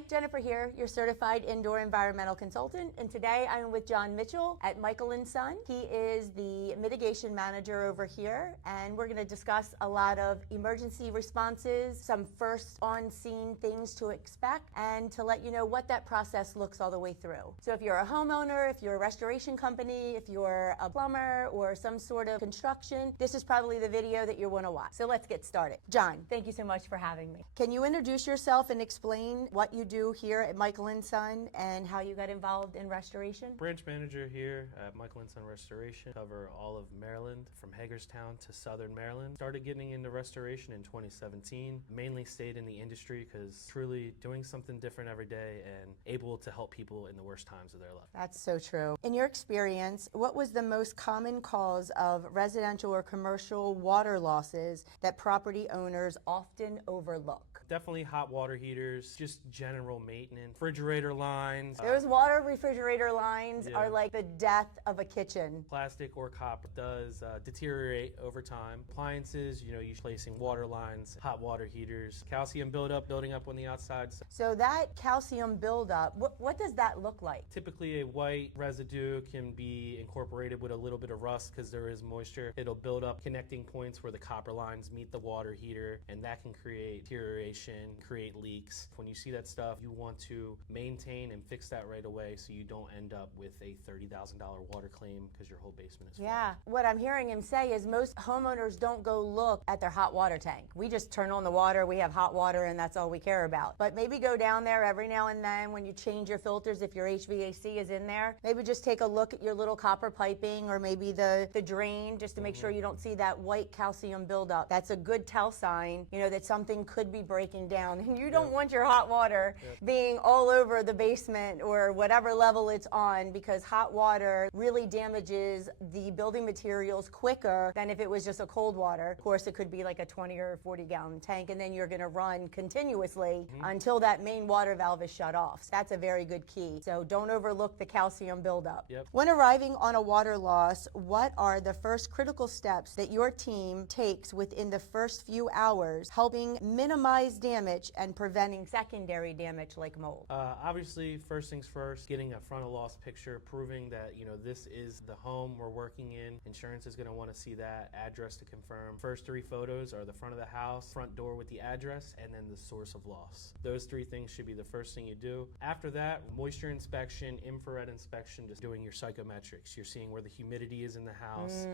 Hi, Jennifer here, your certified indoor environmental consultant, and today I'm with John Mitchell at Michael & Son. He is the mitigation manager over here, and we're going to discuss a lot of emergency responses, some first on-scene things to expect, and to let you know what that process looks all the way through. So if you're a homeowner, if you're a restoration company, if you're a plumber or some sort of construction, this is probably the video that you want to watch. So let's get started. John, thank you so much for having me. Can you introduce yourself and explain what you do here at Michael & Son and how you got involved in restoration? Branch manager here at Michael & Son Restoration. Cover all of Maryland from Hagerstown to Southern Maryland. Started getting into restoration in 2017. Mainly stayed in the industry because truly doing something different every day and able to help people in the worst times of their life. That's so true. In your experience, what was the most common cause of residential or commercial water losses that property owners often overlook? Definitely hot water heaters, just general maintenance, refrigerator lines. Those water refrigerator lines are like the death of a kitchen. Plastic or copper does deteriorate over time. Appliances, you're placing water lines, hot water heaters, calcium buildup, building up on the outside. So that calcium buildup, what does that look like? Typically a white residue can be incorporated with a little bit of rust because there is moisture. It'll build up connecting points where the copper lines meet the water heater, and that can create deterioration, create leaks. When you see that stuff, you want to maintain and fix that right away so you don't end up with a $30,000 water claim because your whole basement is flooded. Yeah, what I'm hearing him say is most homeowners don't go look at their hot water tank. We just turn on the water, we have hot water, and that's all we care about. But maybe go down there every now and then when you change your filters, if your HVAC is in there, maybe just take a look at your little copper piping or maybe the drain just to make sure you don't see that white calcium buildup. That's a good tell sign, that something could be breaking down. And you don't want your hot water being all over the basement or whatever level it's on, because hot water really damages the building materials quicker than if it was just a cold water. Of course, it could be like a 20 or 40 gallon tank, and then you're going to run continuously until that main water valve is shut off. So that's a very good key. So don't overlook the calcium buildup. When arriving on a water loss, what are the first critical steps that your team takes within the first few hours, helping minimize damage and preventing secondary damage like mold? Obviously, first things first, getting a frontal loss picture, proving that this is the home we're working in. Insurance is going to want to see that address to confirm. First 3 photos are the front of the house, front door with the address, and then the source of loss. Those 3 things should be the first thing you do. After that, moisture inspection, infrared inspection, just doing your psychometrics. You're seeing where the humidity is in the house.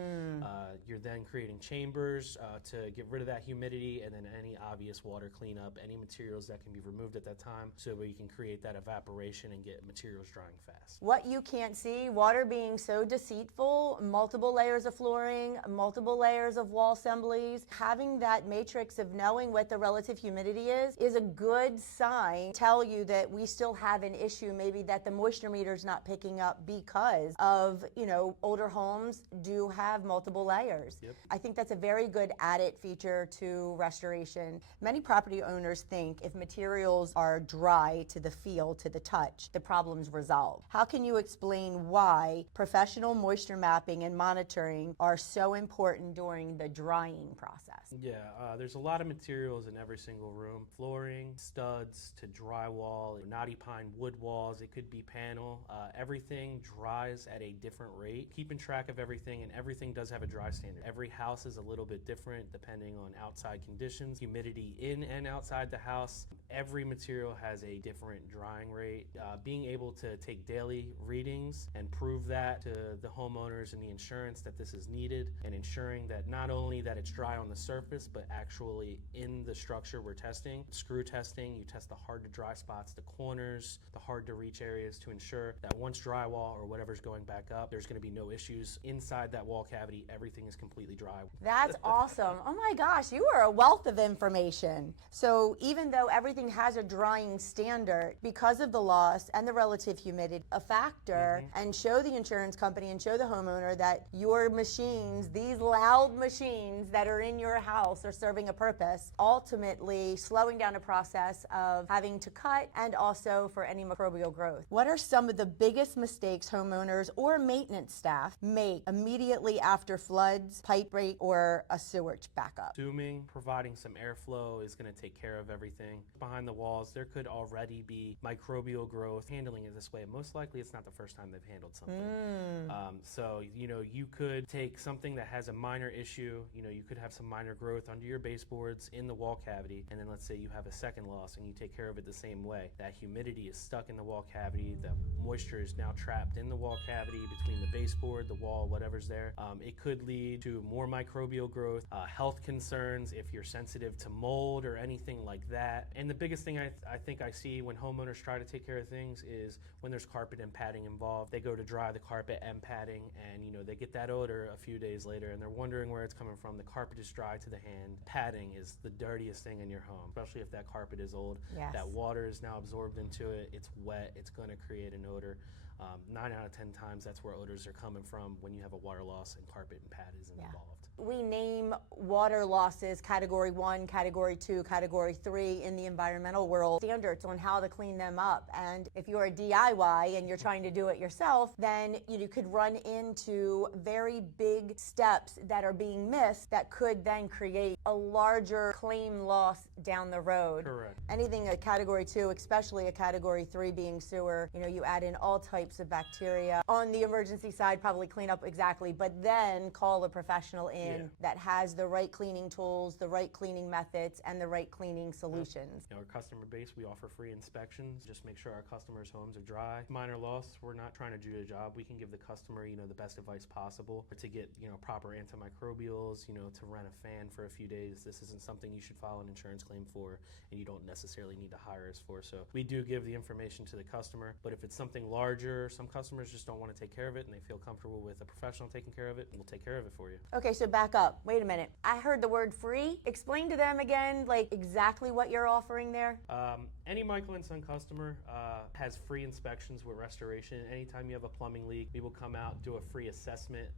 You're then creating chambers to get rid of that humidity, and then any obvious water cleanup, any materials that can be removed at that time, so you can create that evaporation and get materials drying fast. What you can't see, water being so deceitful, multiple layers of flooring, multiple layers of wall assemblies, having that matrix of knowing what the relative humidity is a good sign. Tell you that we still have an issue, maybe that the moisture meter is not picking up because of, older homes do have multiple layers. I think that's a very good added feature to restoration. Many property owners think if materials are dry to the feel, to the touch, the problem's resolved. How can you explain why professional moisture mapping and monitoring are so important during the drying process? There's a lot of materials in every single room. Flooring, studs to drywall, knotty pine wood walls, it could be panel. Everything dries at a different rate. Keeping track of everything, and everything does have a dry standard. Every house is a little bit different depending on outside conditions, humidity in and outside the house. Every material has a different drying rate. Being able to take daily readings and prove that to the homeowners and the insurance that this is needed, and ensuring that not only that it's dry on the surface, but actually in the structure we're testing. Screw testing, you test the hard to dry spots, the corners, the hard to reach areas to ensure that once drywall or whatever's going back up, there's going to be no issues inside that wall cavity. Everything is completely dry. That's awesome. Oh my gosh, you are a wealth of information. So even though everything has a drying standard, because of the loss and the relative humidity, a factor, and show the insurance company and show the homeowner that your machines, these loud machines that are in your house, are serving a purpose, ultimately slowing down the process of having to cut and also for any microbial growth. What are some of the biggest mistakes homeowners or maintenance staff make immediately after floods, pipe break, or a sewage backup? Assuming providing some airflow is going to take care of everything. behind the walls, there could already be microbial growth. Handling it this way, most likely it's not the first time they've handled something. So, you could take something that has a minor issue, you could have some minor growth under your baseboards in the wall cavity, and then let's say you have a second loss and you take care of it the same way. That humidity is stuck in the wall cavity, the moisture is now trapped in the wall cavity between the baseboard, the wall, whatever's there. It could lead to more microbial growth, health concerns if you're sensitive to mold or anything like that. And the biggest thing I think I see when homeowners try to take care of things is when there's carpet and padding involved. They go to dry the carpet and padding, and they get that odor a few days later, and they're wondering where it's coming from. The carpet is dry to the hand. Padding is the dirtiest thing in your home, especially if that carpet is old. Yes. That water is now absorbed into it. It's wet. It's going to create an odor. 9 out of 10 times, that's where odors are coming from when you have a water loss and carpet and pad is involved. We name water losses category 1, category 2, category 3 in the environmental world, standards on how to clean them up. And if you're a DIY and you're trying to do it yourself, then you could run into very big steps that are being missed that could then create a larger claim loss down the road. Correct. Anything a category 2, especially a category 3 being sewer, you add in all types of bacteria. On the emergency side, probably clean up exactly, but then call a professional in that has the right cleaning tools, the right cleaning methods, and the right cleaning solutions. Our customer base, we offer free inspections. Just make sure our customers' homes are dry. Minor loss, we're not trying to do a job. We can give the customer, the best advice possible to get, proper antimicrobials, to rent a fan for a few days. This isn't something you should file an insurance claim for, and you don't necessarily need to hire us for. So we do give the information to the customer, but if it's something larger, some customers just don't want to take care of it, and they feel comfortable with a professional taking care of it, and we'll take care of it for you. Okay, so back up. Wait a minute. I heard the word free. Explain to them again, exactly what you're offering there. Any Michael & Son customer has free inspections with restoration. Anytime you have a plumbing leak, we will come out, do a free assessment.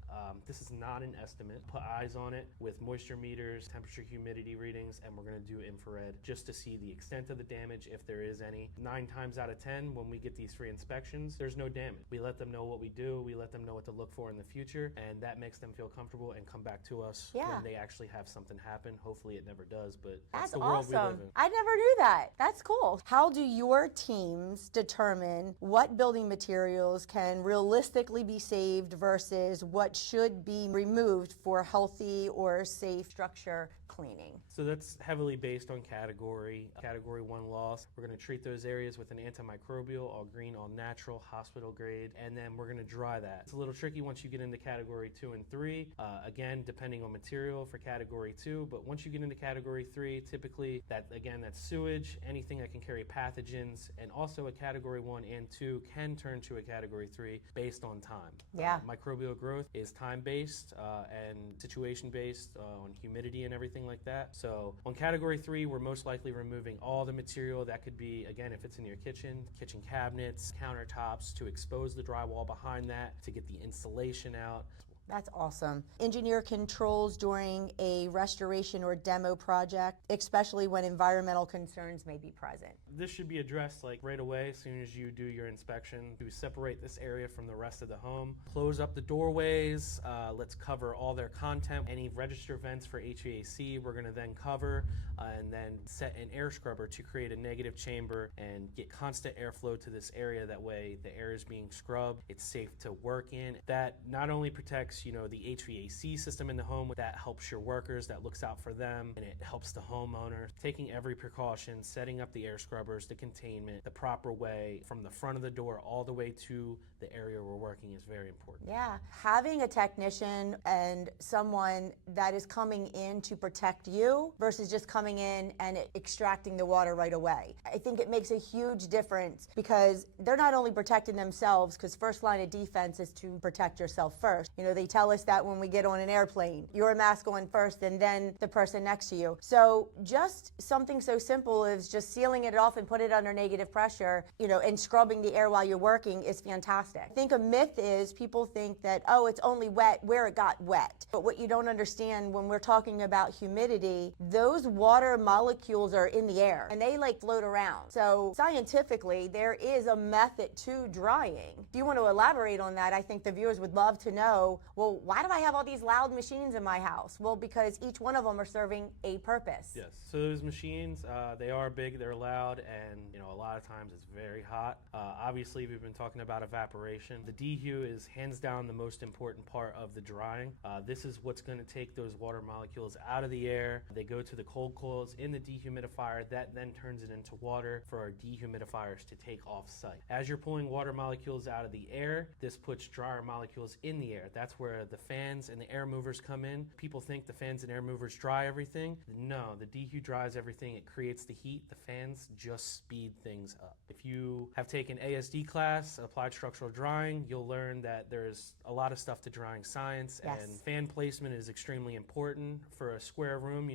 This is not an estimate. Put eyes on it with moisture meters, temperature, humidity readings, and we're going to do infrared just to see the extent of the damage, if there is any. 9 times out of 10, when we get these free inspections, there's no damage. We let them know what we do. We let them know what to look for in the future, and that makes them feel comfortable and come back to us when they actually have something happen. Hopefully it never does, but that's the world we live in. I never knew that. That's cool. How do your teams determine what building materials can realistically be saved versus what should be removed for healthy or safe structure cleaning? So that's heavily based on category. Category 1 loss, we're going to treat those areas with an antimicrobial, all green, all natural, hospital grade, and then we're going to dry that. It's a little tricky once you get into category 2 and 3. Again, depending on material for category 2, but once you get into category 3, typically that's sewage, anything that can carry pathogens, and also a category 1 and 2 can turn to a category 3 based on time. Microbial growth is time-based and situation-based on humidity and everything like that. So on category 3, we're most likely removing all the material that could be, again, if it's in your kitchen cabinets, countertops, to expose the drywall behind that, to get the insulation out. That's awesome. Engineer controls during a restoration or demo project, especially when environmental concerns may be present. This should be addressed right away as soon as you do your inspection. To separate this area from the rest of the home. Close up the doorways. Let's cover all their content. Any register vents for HVAC we're going to then cover, and then set an air scrubber to create a negative chamber and get constant airflow to this area. That way the air is being scrubbed. It's safe to work in. That not only protects the HVAC system in the home, that helps your workers, that looks out for them, and it helps the homeowner. Taking every precaution, setting up the air scrubbers, the containment, the proper way from the front of the door all the way to the area we're working is very important. Yeah, having a technician and someone that is coming in to protect you versus just coming in and extracting the water right away. I think it makes a huge difference because they're not only protecting themselves, because first line of defense is to protect yourself first. They tell us that when we get on an airplane, your mask on first and then the person next to you. So just something so simple as just sealing it off and put it under negative pressure, and scrubbing the air while you're working is fantastic. I think a myth is people think that, it's only wet where it got wet. But what you don't understand when we're talking about humidity, those water molecules are in the air and they float around. So scientifically, there is a method to drying. If you want to elaborate on that, I think the viewers would love to know Well, why do I have all these loud machines in my house? Well, because each one of them are serving a purpose. Yes. So those machines, they are big, they're loud, and a lot of times it's very hot. Obviously, we've been talking about evaporation. The dehu is hands down the most important part of the drying. This is what's going to take those water molecules out of the air. They go to the cold coils in the dehumidifier. That then turns it into water for our dehumidifiers to take off site. As you're pulling water molecules out of the air, this puts drier molecules in the air. That's where the fans and the air movers come in. People think the fans and air movers dry everything. No, the dehu dries everything. It creates the heat. The fans just speed things up. If you have taken ASD class, Applied Structural Drying, you'll learn that there's a lot of stuff to drying science, Yes. and fan placement is extremely important. For a square room,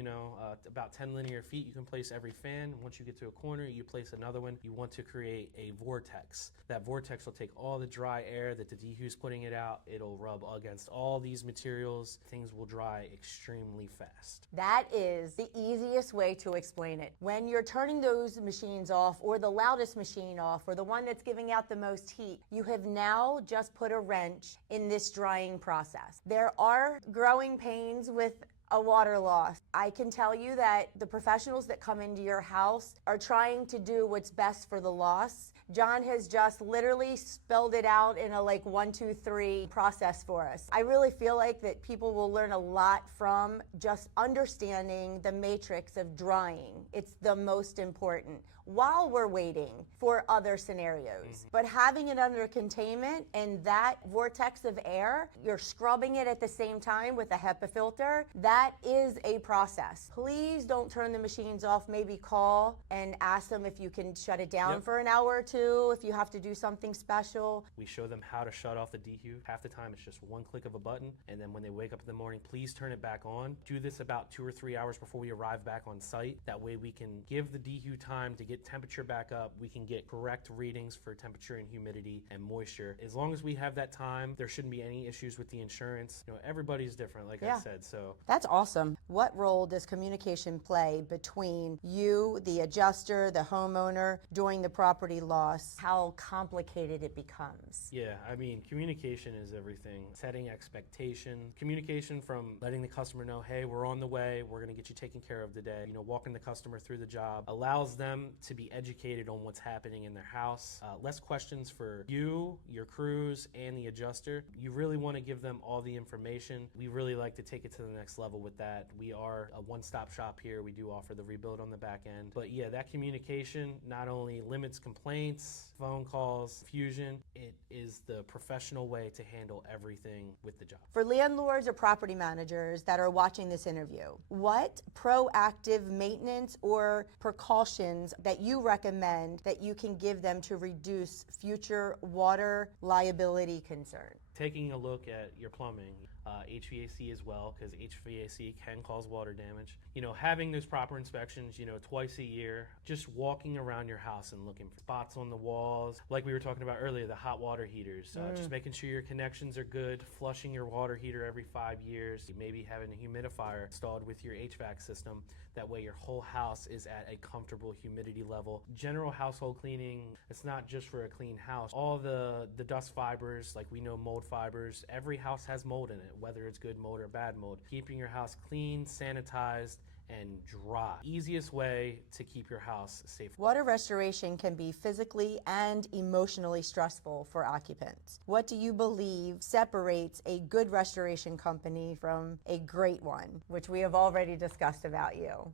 about 10 linear feet, you can place every fan. Once you get to a corner, you place another one. You want to create a vortex. That vortex will take all the dry air that the dehu's putting it out. It'll rub against all these materials. Things will dry extremely fast. That is the easiest way to explain it. When you're turning those machines off, or the loudest machine off, or the one that's giving out the most heat, you have now just put a wrench in this drying process. There are growing pains with a water loss. I can tell you that the professionals that come into your house are trying to do what's best for the loss. John has just literally spelled it out in a 1, 2, 3 process for us. I really feel like that people will learn a lot from just understanding the matrix of drying. It's the most important while we're waiting for other scenarios. But having it under containment and that vortex of air, you're scrubbing it at the same time with a HEPA filter, that is a process. Please don't turn the machines off. Maybe call and ask them if you can shut it down for an hour or two, if you have to do something special. We show them how to shut off the dehu. Half the time it's just one click of a button, and then when they wake up in the morning, please turn it back on. Do this about 2 or 3 hours before we arrive back on site. That way we can give the dehu time to get temperature back up. We can get correct readings for temperature and humidity and moisture. As long as we have that time, there shouldn't be any issues with the insurance. Everybody's different, like I said, so. That's awesome. What role does communication play between you, the adjuster, the homeowner during the property loss? How complicated it becomes? Yeah, communication is everything. Setting expectation. Communication from letting the customer know, hey, we're on the way, we're gonna get you taken care of today. Walking the customer through the job allows them to be educated on what's happening in their house. Less questions for you, your crews, and the adjuster. You really wanna give them all the information. We really like to take it to the next level with that. We are a one-stop shop here. We do offer the rebuild on the back end. But yeah, that communication not only limits complaints, phone calls, fusion, it is the professional way to handle everything with the job. For landlords or property managers that are watching this interview, what proactive maintenance or precautions that you recommend that you can give them to reduce future water liability concern? Taking a look at your plumbing, HVAC as well, because HVAC can cause water damage. Having those proper inspections, twice a year, just walking around your house and looking for spots on the walls. Like we were talking about earlier, the hot water heaters, just making sure your connections are good, flushing your water heater every 5 years, maybe having a humidifier installed with your HVAC system. That way your whole house is at a comfortable humidity level. General household cleaning, it's not just for a clean house. All the dust fibers, like we know mold fibers, every house has mold in it, whether it's good mold or bad mold. Keeping your house clean, sanitized, and dry. Easiest way to keep your house safe. Water restoration can be physically and emotionally stressful for occupants. What do you believe separates a good restoration company from a great one, which we have already discussed about you?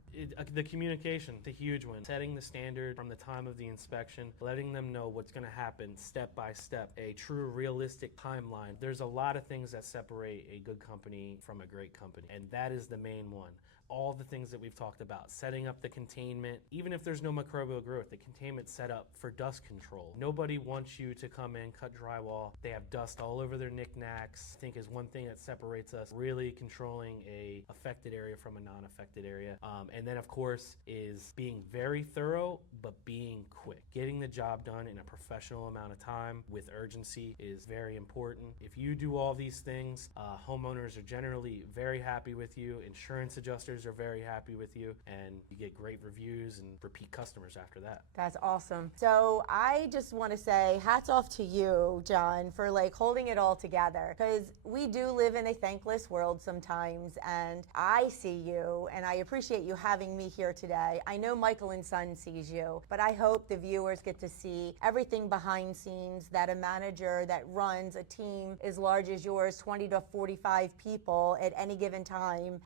The communication, the huge one. Setting the standard from the time of the inspection, letting them know what's going to happen step by step, a true realistic timeline. There's a lot of things that separate a good company from a great company, and that is the main one. All the things that we've talked about, setting up the containment, even if there's no microbial growth, the containment's set up for dust control. Nobody wants you to come in, cut drywall, they have dust all over their knickknacks. I think is one thing that separates us, really controlling a affected area from a non-affected area. And then of course is being very thorough, but being quick. Getting the job done in a professional amount of time with urgency is very important. If you do all these things, homeowners are generally very happy with you, insurance adjusters users are very happy with you, and you get great reviews and repeat customers after that. That's awesome. So I just want to say hats off to you, John, for like holding it all together, because we do live in a thankless world sometimes, and I see you and I appreciate you having me here today. I know Michael and Son sees you, but I hope the viewers get to see everything behind scenes that a manager that runs a team as large as yours, 20 to 45 people at any given time,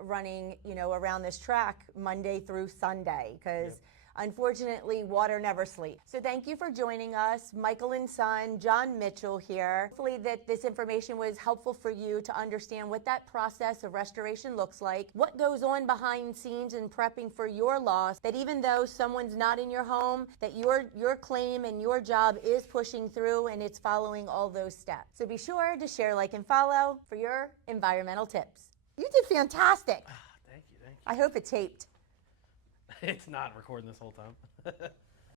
running, around this track Monday through Sunday, because unfortunately, water never sleeps. So thank you for joining us, Michael and Son, John Mitchell here. Hopefully that this information was helpful for you to understand what that process of restoration looks like, what goes on behind scenes in prepping for your loss, that even though someone's not in your home, that your claim and your job is pushing through and it's following all those steps. So be sure to share, like, and follow for your environmental tips. You did fantastic. Thank you. I hope it taped. It's not recording this whole time.